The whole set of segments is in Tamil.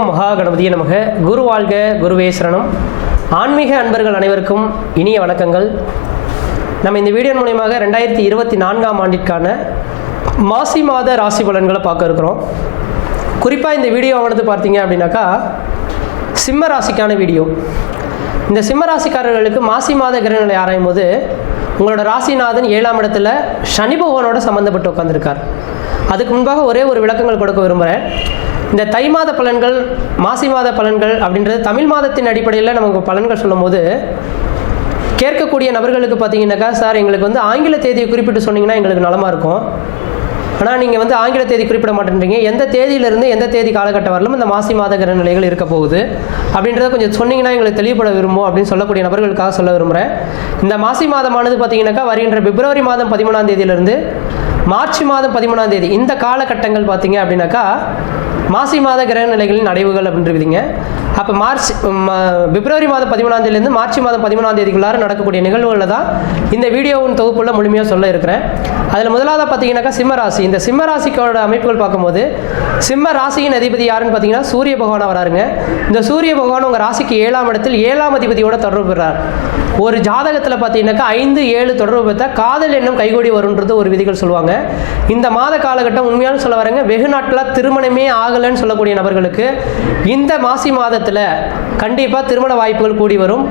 ஓம் மகா கணபதியே நமக. குரு வாழ்க, குருவே சரணம். ஆன்மீக அன்பர்கள் அனைவருக்கும் இனிய வணக்கங்கள். நம்ம இந்த வீடியோ மூலமாக 2024ஆம் ஆண்டிற்கான மாசி மாத ராசி பலன்களை பார்க்க இருக்கிறோம். குறிப்பாக இந்த வீடியோ பார்த்தீங்க அப்படின்னாக்கா சிம்ம ராசிக்கான வீடியோ. இந்த சிம்ம ராசிக்காரர்களுக்கு மாசி மாத கிரகங்களை ஆராயும் போது உங்களோட ராசிநாதன் 7ஆம் இடத்துல சனி பகவானோட சம்மந்தப்பட்டு உட்காந்துருக்கார். அதுக்கு முன்பாக ஒரே ஒரு விளக்கங்கள் கொடுக்க விரும்புகிறேன். இந்த தை மாத பலன்கள், மாசி மாத பலன்கள் அப்படின்றது தமிழ் மாதத்தின் அடிப்படையில் நமக்கு பலன்கள் சொல்லும் போது கேட்கக்கூடிய நபர்களுக்கு பார்த்தீங்கன்னாக்கா, சார் எங்களுக்கு ஆங்கில தேதியை குறிப்பிட்டு சொன்னீங்கன்னா எங்களுக்கு நலமாக இருக்கும், ஆனால் நீங்கள் ஆங்கில தேதி குறிப்பிட மாட்டேன்றீங்க, எந்த தேதியிலிருந்து எந்த தேதி காலகட்டம் வரலும் இந்த மாசி மாத கிரக நிலைகள் இருக்க போகுது அப்படின்றத கொஞ்சம் சொன்னீங்கன்னா எங்களுக்கு தெளிவுபட விரும்பும் அப்படின்னு சொல்லக்கூடிய நபர்களுக்காக சொல்ல விரும்புகிறேன். இந்த மாசி மாதமானது பார்த்தீங்கன்னாக்கா வருகின்ற பிப்ரவரி மாதம் 13ஆம் தேதியிலிருந்து மார்ச் மாதம் 13ஆம் தேதி இந்த காலகட்டங்கள் பார்த்தீங்க அப்படின்னாக்கா மாசி மாத கிரக நிலைகளின் அடைவுகள் அப்படின்றீங்க. அப்போ பிப்ரவரி மாதம் 13ஆம் தேதியிலேருந்து மார்ச் மாதம் 13ஆம் தேதிக்குள்ளார நடக்கக்கூடிய நிகழ்வுகளில் தான் இந்த வீடியோவின் தொகுப்புள்ள முழுமையாக சொல்ல இருக்கிறேன். அதில் முதலாவது பார்த்தீங்கன்னாக்கா சிம்ம ராசி. இந்த சிம்ம ராசிக்கோட அமைப்புகள் பார்க்கும்போது சிம்ம ராசியின் அதிபதி யாருன்னு பார்த்தீங்கன்னா சூரிய பகவானாக வராருங்க. இந்த சூரிய பகவான் உங்கள் ராசிக்கு 7ஆம் இடத்தில் 7ஆம் அதிபதியோட தொடர்பு பெறார். ஒரு ஜாதகத்தில் பார்த்தீங்கன்னாக்கா 5, 7 தொடர்பு பெற்றா காதல் எண்ணம் கைகூடி வருன்றது ஒரு விதிகள் சொல்லுவாங்க. இந்த மாத காலகட்டம் உண்மையான சொல்ல வரங்க, வெகு நாட்களாக திருமணமே ஆகலைன்னு சொல்லக்கூடிய நபர்களுக்கு இந்த மாசி மாதத்தில் கண்டிப்பாக திருமண வாய்ப்புகள் கூடி வரும்.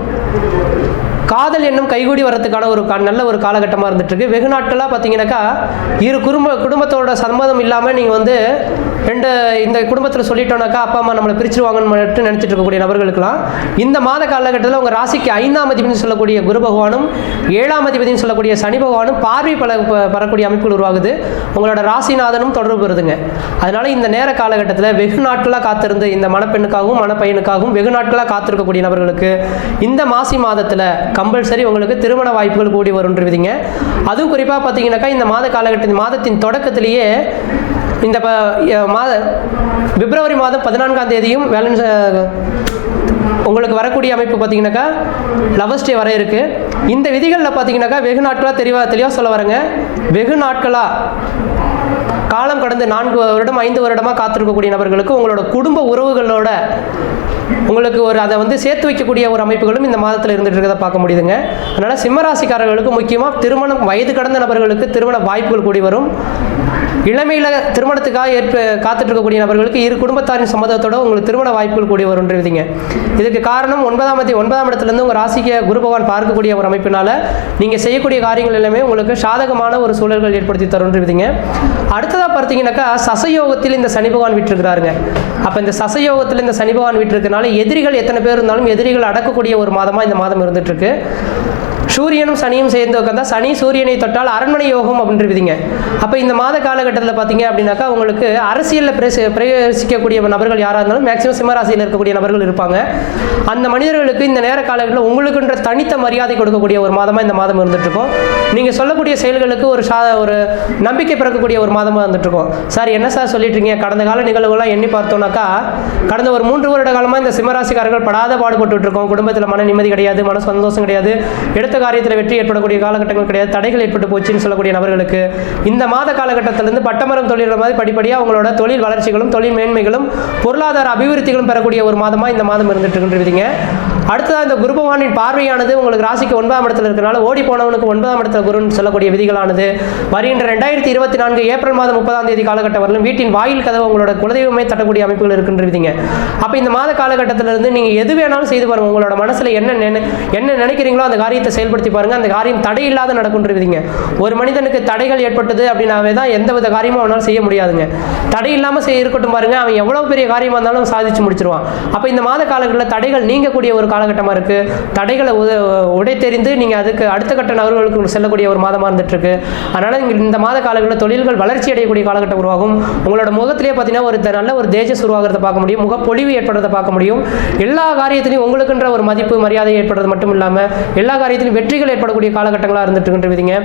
காதல் எண்ணம் கைகூடி வரதுக்கான ஒரு நல்ல ஒரு காலகட்டமாக இருந்துட்டு இருக்கு. வெகு நாட்களாக பார்த்தீங்கன்னாக்கா குடும்பத்தோட சம்மதம் இல்லாமல் நீங்கள் இந்த குடும்பத்தில் சொல்லிட்டோம்னாக்கா அப்பா அம்மா நம்மளை பிரிச்சுருவாங்கன்னு மட்டும் நினச்சிட்டு இருக்கக்கூடிய நபர்களுக்கெல்லாம் இந்த மாத காலகட்டத்தில் உங்கள் ராசிக்கு 5ஆம் அதிபதினு சொல்லக்கூடிய குரு பகவானும் 7ஆம் அதிபதினு சொல்லக்கூடிய சனி பகவானும் பார்வை பெறக்கூடிய அமைப்புகள் உருவாகுது. உங்களோட ராசிநாதனும் தொடர்பு பெறுதுங்க. அதனால இந்த நேர காலகட்டத்தில் வெகு நாட்களாக காத்திருந்து இந்த மணப்பெண்ணுக்காகவும் மணப்பையனுக்காகவும் வெகு நாட்களாக காத்திருக்கக்கூடிய நபர்களுக்கு இந்த மாசி மாதத்தில் கம்பல்சரி உங்களுக்கு திருமண வாய்ப்புகள் கூடி வரும்ன்றீங்க. அதுவும் குறிப்பாக பார்த்தீங்கன்னாக்கா இந்த மாதத்தின் தொடக்கத்திலேயே இந்த பிப்ரவரி மாதம் 14ஆம் தேதியும் உங்களுக்கு வரக்கூடிய அமைப்பு பார்த்தீங்கன்னாக்கா லவர்ஸ் டே வர இருக்கு. இந்த விதிகளில் பார்த்தீங்கன்னாக்கா வெகு நாட்களாக தெளிவாக சொல்ல வரங்க, வெகு நாட்களாக காலம் கடந்து 4 வருடம் 5 வருடமாக காத்திருக்கக்கூடிய நபர்களுக்கு உங்களோட குடும்ப உறவுகளோட உங்களுக்கு அதை சேர்த்து வைக்கக்கூடிய ஒரு அமைப்புகளும் இந்த மாதத்தில் இருந்துட்டு இருக்கிறத பார்க்க முடியுதுங்க. அதனால சிம்மராசிக்காரர்களுக்கு முக்கியமாக திருமணம் வயது கடந்த நபர்களுக்கு திருமண வாய்ப்புகள் கூடி வரும். இளமையில் திருமணத்துக்காக காத்துட்டு இருக்கக்கூடிய நபர்களுக்கு இரு குடும்பத்தாரின் சம்மதத்தோட உங்களுக்கு திருமண வாய்ப்புகள் கூடி வரும்ன்றீங்க. இதுக்கு காரணம் 9ஆம் இடத்துலேருந்து உங்கள் ராசிக்கு குரு பகவான் பார்க்கக்கூடிய ஒரு அமைப்பினால நீங்கள் செய்யக்கூடிய காரியங்கள் எல்லாமே உங்களுக்கு சாதகமான ஒரு சூழல்கள் ஏற்படுத்தி தரும்ன்றீங்க. அடுத்ததாக பார்த்தீங்கன்னாக்கா சசயோகத்தில் இந்த சனி பகவான் விட்டுருக்கிறாருங்க. அப்போ இந்த சசயோகத்தில் இந்த சனி பகவான் விட்டுருக்கனால எதிரிகள் எத்தனை பேர் இருந்தாலும் எதிரிகள் அடக்கக்கூடிய ஒரு மாதமாக இந்த மாதம் இருந்துட்டு இருக்கு. சூரியனும் சனியும் சேர்ந்து உட்காந்தா சனி சூரியனை தொட்டால் அரண்மனை யோகம் அப்படின்றீங்க. அப்போ இந்த மாத காலகட்டத்தில் பார்த்தீங்க அப்படின்னாக்கா உங்களுக்கு அரசியலில் பிரவேசிக்கக்கூடிய நபர்கள் யாராக இருந்தாலும் மேக்சிமம் சிம்மராசியில் இருக்கக்கூடிய நபர்கள் இருப்பாங்க. அந்த மனிதர்களுக்கு இந்த நேர காலகட்டத்தில் உங்களுக்குன்ற தனித்த மரியாதை கொடுக்கக்கூடிய ஒரு மாதமாக இந்த மாதம் இருந்துட்டு இருக்கும். நீங்கள் சொல்லக்கூடிய செயல்களுக்கு ஒரு நம்பிக்கை பிறக்கக்கூடிய ஒரு மாதமாக இருந்துட்டு இருக்கும். சார் என்ன சார் சொல்லிட்டு இருக்கீங்க, கடந்த கால நிகழ்வுகள்லாம் எண்ணி பார்த்தோம்னாக்கா கடந்த ஒரு 3 வருட காலமாக இந்த சிம்மராசிக்காரர்கள் படாத பாடுபட்டு இருக்கோம். குடும்பத்தில் மன நிம்மதி கிடையாது, மன சந்தோஷம் கிடையாது, எடுத்த காரியத்தில் வெற்றி ஏற்படக்கூடிய காலகட்டங்கள் கிடையாது, தடைகள் ஏற்பட்டு போச்சுன்னு சொல்லக்கூடிய நபர்களுக்கு இந்த மாத காலகட்டத்திலிருந்து பட்டமரம் தொழில் மாதிரி படிப்படியாக உங்களோட தொழில் வளர்ச்சிகளும் தொழில் மேன்மைகளும் பொருளாதார அபிவிருத்திகளும் பெறக்கூடிய ஒரு மாதமாக இந்த மாதம் இருந்துட்டு இருக்குன்றீங்க. அடுத்ததாக இந்த குரு பகவானின் பார்வையானது உங்களுக்கு ராசிக்கு 9ஆம் இடத்துல இருக்கிறனால ஓடி போனவனுக்கு 9ஆம் இடத்துல குருன்னு சொல்லக்கூடிய விதிகளானது வருகின்ற 2024 ஏப்ரல் மாதம் 30ஆம் தேதி காலகட்டம் வரலும் வீட்டின் வாயில் கதவு உங்களோட குலதெய்வமே தட்டக்கூடிய அமைப்புகள் இருக்குன்றீங்க. அப்போ இந்த மாத காலகட்டத்திலிருந்து நீங்கள் எது வேணாலும் செய்து பாருங்க. உங்களோட மனசில் என்ன நினைக்கிறீங்களோ அந்த காரியத்தை செயல்படுத்தி பாருங்க. அந்த காரியம் தடை இல்லாத நடக்குன்றீங்க. ஒரு மனிதனுக்கு தடைகள் ஏற்பட்டது அப்படின்னாவே தான் எந்தவித காரியமும் அவனால் செய்ய முடியாதுங்க. தடை இல்லாமல் இருக்கட்டும் பாருங்க, அவன் எவ்வளவு பெரிய காரியமாக இருந்தாலும் சாதிச்சு முடிச்சிருவான். அப்போ இந்த மாத காலங்களில் தடைகள் நீங்கக்கூடிய ஒரு காலகட்டமாக இருக்கு. தடைகளை உடைத்தெறிந்து நீங்கள் அதுக்கு அடுத்த கட்ட நபர்களுக்கு செல்லக்கூடிய ஒரு மாதமாக இருந்துட்டு இருக்கு. அதனால இந்த மாத காலங்களில் தொழில்கள் வளர்ச்சி அடையக்கூடிய காலகட்டம் உருவாகும். உங்களோட முகத்திலே பார்த்தீங்கன்னா ஒரு நல்ல ஒரு தேஜஸ் உருவாகிறத பார்க்க முடியும், முகப்பொழிவு ஏற்படுறதை பார்க்க முடியும். எல்லா காரியத்திலையும் உங்களுக்குன்ற ஒரு மதிப்பு மரியாதை ஏற்படுறது மட்டும் இல்லாமல் எல்லா காரியத்திலும் வெற்றிகள் ஏற்படக்கூடிய காலகட்டங்களாக இருந்துட்டு இருக்குன்றீங்க.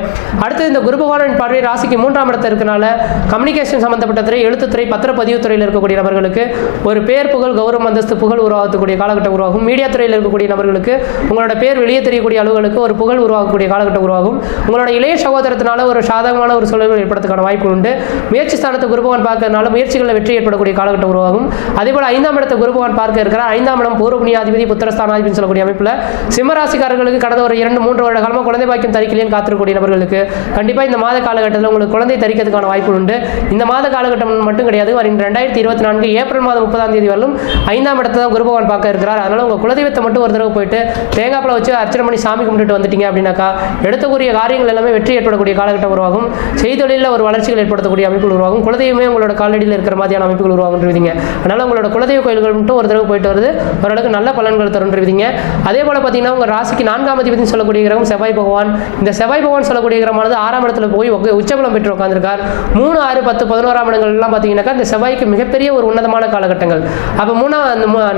அடுத்து இந்த குரு பகவானின் பார்வை ராசிக்கு 3ஆம் இடத்துல இருக்கனால கம்யூனிகேஷன் சம்பந்தப்பட்ட துறை, எழுத்துத்துறை, பத்திரப்பதிவு துறையில் இருக்கக்கூடிய நபர்களுக்கு ஒரு பேர் புகழ் கௌரவ அந்தஸ்து புகழ் உருவாகக்கூடிய காலகட்டம் உருவாகும். மீடியா துறையில் இருக்கக்கூடிய நபர்களுக்கு உங்களோட பேர் வெளியே தெரியக்கூடிய அளவுகளுக்கு ஒரு புகழ் உருவாக்கக்கூடிய காலகட்டம் உருவாகும். உங்களோட இளைய சகோதரத்தினால ஒரு சாதகமான ஒரு சூழல்கள் ஏற்படுறதுக்கான வாய்ப்பு உண்டு. முயற்சி ஸ்தானத்தை குரு பகவான் பார்க்கறதுனால முயற்சிகளில் வெற்றி ஏற்படக்கூடிய காலகட்டம் உருவாகும். அதேபோல் 5ஆம் இடத்தை குரு பகவான் பார்க்க இருக்கிறார். 5ஆம் இடம் பூர்வ புண்ணியாதிபதி புத்திரஸ்தானாதிபதி சொல்லக்கூடிய அமைப்பில் சிம்மராசிக்காரர்களுக்கு கடந்த ஒரு 2-3 வருட காலமாக குழந்தை பாக்கியம் தரிக்கலைன்னு காத்திருக்கக்கூடிய நபர்களுக்கு கண்டிப்பாக இந்த மாத காலகட்டத்தில் உங்களுக்கு குழந்தை தரிக்கிறதுக்கான வாய்ப்பு உண்டு. இந்த மாத காலகட்டம் மட்டும் கிடையாது, 2024 ஏப்ரல் மாதம் 30ஆம் தேதி வரலும் 5ஆம் இடத்தை தான் குரு பகவான் பார்க்க இருக்கிறார். அதனால உங்கள் குலதெய்வத்தை மட்டும் ஒரு தடவை போயிட்டு தேங்காய்ப்பழம் வச்சு அர்ச்சனை பண்ணி சாமி கும்பிட்டு வந்துட்டீங்க அப்படின்னாக்கா எடுத்தக்கூடிய காரியங்கள் எல்லாமே வெற்றி ஏற்படக்கூடிய காலகட்டம் உருவாகும். செய்தொழிலில் ஒரு வளர்ச்சிகள் ஏற்படுத்தக்கூடிய அமைப்புகள் உருவாகும். குலதெய்வமே உங்களோட காலடியில் இருக்கிற மாதிரியான அமைப்புகள் உருவாகுன்றீங்க. அதனால உங்களோட குலதெய்வ கோயில்கள் மட்டும் ஒரு தடவை போயிட்டு வருது ஓரளவுக்கு நல்ல பலன்கள் தருன்றீங்க. அதே போல பார்த்தீங்கன்னா உங்கள் ராசிக்கு 4ஆம் அதிபதினு சொல்லக்கூடிய கிரகம் செவ்வாய் பகவான். இந்த செவ்வாய் பகவான் சொல்லக்கூடிய கிரகமானது 6ஆம் இடத்துல போய் உச்சபலம் பெற்று உட்கார்ந்திருக்கார். 3, 6, 10, 11ஆம் இடங்கள்லாம் பார்த்தீங்கன்னாக்கா இந்த செவ்வாய்க்கு மிகப்பெரிய ஒரு உன்னதமான காலகட்டங்கள். அப்போ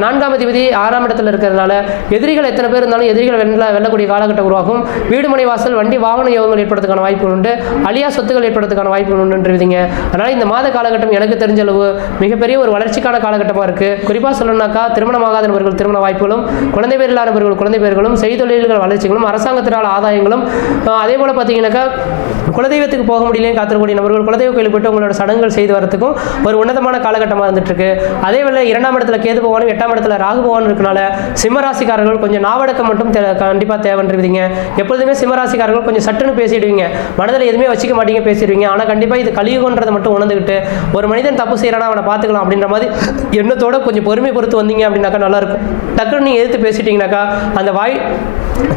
4ஆம் அதிபதி 6ஆம் இடத்துல இருக்கிறதுனால எதிரிகள் எத்தனை பேர் இருந்தாலும் எதிரிகள் வெல்லக்கூடிய காலகட்டம் உருவாகும். வீடு மனை வாசல் வண்டி வாகன யோகங்கள் ஏற்படுறதுக்கான வாய்ப்புகள் உண்டு. அழியா சொத்துக்கள் ஏற்படுறதுக்கான வாய்ப்புகள் உண்டுன்றீங்க. அதனால் இந்த மாத காலகட்டம் எனக்கு தெரிஞ்ச அளவு மிகப்பெரிய ஒரு வளர்ச்சிக்கான காலகட்டமாக இருக்குது. குறிப்பாக சொல்லணும்னாக்கா திருமணமாகாத நபர்கள் திருமண வாய்ப்புகளும், குழந்தை பேர் இல்லாத நபர்கள் குழந்தை பேர்களும், செய்தொழில்கள் வளர்ச்சிகளும், அரசாங்கத்தினால் ஆதாயங்களும், அதே போல் பார்த்தீங்கன்னாக்கா குலதெய்வத்துக்கு போக முடியலையே காத்திருக்கக்கூடிய நபர்கள் குலதெய்வ கோயிலுக்கு போய்ட்டு உங்களோட சடங்குகள் செய்து வரதுக்கும் ஒரு உன்னதமான காலகட்டமாக இருந்துட்டு இருக்கு. அதே வேளை 2ஆம் இடத்துல கேது பகவானும் 8ஆம் இடத்துல ராகு பகவான் இருக்கனால சிம்மராசிக்காரர்கள் கொஞ்சம் நாவடக்கம் மட்டும் கண்டிப்பாக தேவைன்றீங்க. எப்பொழுதுமே சிம்மராசிக்காரர்கள் கொஞ்சம் சட்டுன்னு பேசிடுவீங்க, மனதில் எதுவுமே வச்சுக்க மாட்டீங்க, பேசிடுவீங்க. ஆனால் கண்டிப்பாக இது கலியுகன்றதை மட்டும் உணர்ந்துக்கிட்டு ஒரு மனிதன் தப்பு செய்யறானா அவனை பார்த்துக்கலாம் அப்படின்ற மாதிரி எண்ணத்தோட கொஞ்சம் பொறுமை பொறுத்து வந்தீங்க அப்படின்னாக்கா நல்லா இருக்கும். டக்குன்னு நீங்கள் எதிர்த்து பேசிட்டீங்கன்னாக்கா அந்த வாய்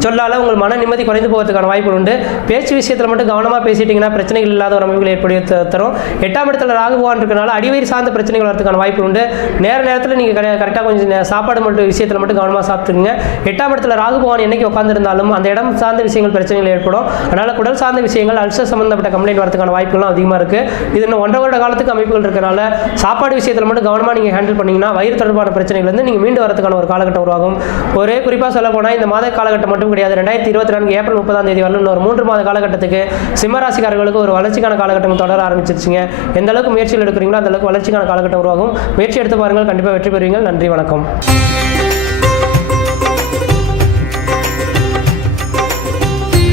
சொல்லால உங்கள் மன நிம்மதி குறைந்து போகிறதுக்கான வாய்ப்பு உண்டு. பேச்சு விஷயத்தில் மட்டும் கவனமாக பேசிட்டீங்கன்னா பிரச்சனைகள் இல்லாத ஒரு அமைப்புகள் ஏற்படுத்தி தரும். 8ஆம் இடத்துல ராகு பகவான் இருக்கனால அடிவயிறு சார்ந்த பிரச்சனைகள் வரதுக்கான வாய்ப்பு உண்டு. நேரத்தில் நீங்கள் கரெக்டாக கொஞ்சம் சாப்பாடு மட்டும் விஷயத்தில் மட்டும் கவனமாக சாப்பிட்டுங்க. 8ஆம் இடத்துல ராகு பகவான் என்னைக்கு உட்காந்துருந்தாலும் அந்த இடம் சார்ந்த விஷயங்கள் பிரச்சனைகள் ஏற்படும். அதனால் குடல் சார்ந்த விஷயங்கள் அல்சர் சம்பந்தப்பட்ட கம்ப்ளைண்ட் வரதுக்கான வாய்ப்புகளும் அதிகமாக இருக்குது. இது இன்னும் 1.5 வருட காலத்துக்கு அமைப்புகள் இருக்கிறனால சாப்பாடு விஷயத்தில் மட்டும் கவனமாக நீங்கள் ஹேண்டில் பண்ணிங்கன்னா வயிறு தொடர்பான பிரச்சனைகள் நீங்கள் மீண்டு வரதுக்கான ஒரு காலகட்டம் உருவாகும். ஒரே குறிப்பாக சொல்ல போனால் இந்த மாத காலகட்டம் மட்டும் கிடையாது, 2024 ஏப்ரல் 30ஆம் தேதி வரலும் ஒரு 3 மாத காலகட்டத்துக்கு சிம்மராசிக்காரர்களுக்கு ஒரு வளர்ச்சிக்கான காலகட்டம் தொடர ஆரம்பிச்சிருச்சுங்க. எந்த அளவுக்கு முயற்சிகள் எடுக்கிறீங்களோ அந்த அளவுக்கு வளர்ச்சிக்கான காலகட்டம் உருவாகும். முயற்சி எடுத்து பாருங்கள், கண்டிப்பாக வெற்றி பெறுவீங்கள். நன்றி, வணக்கம்.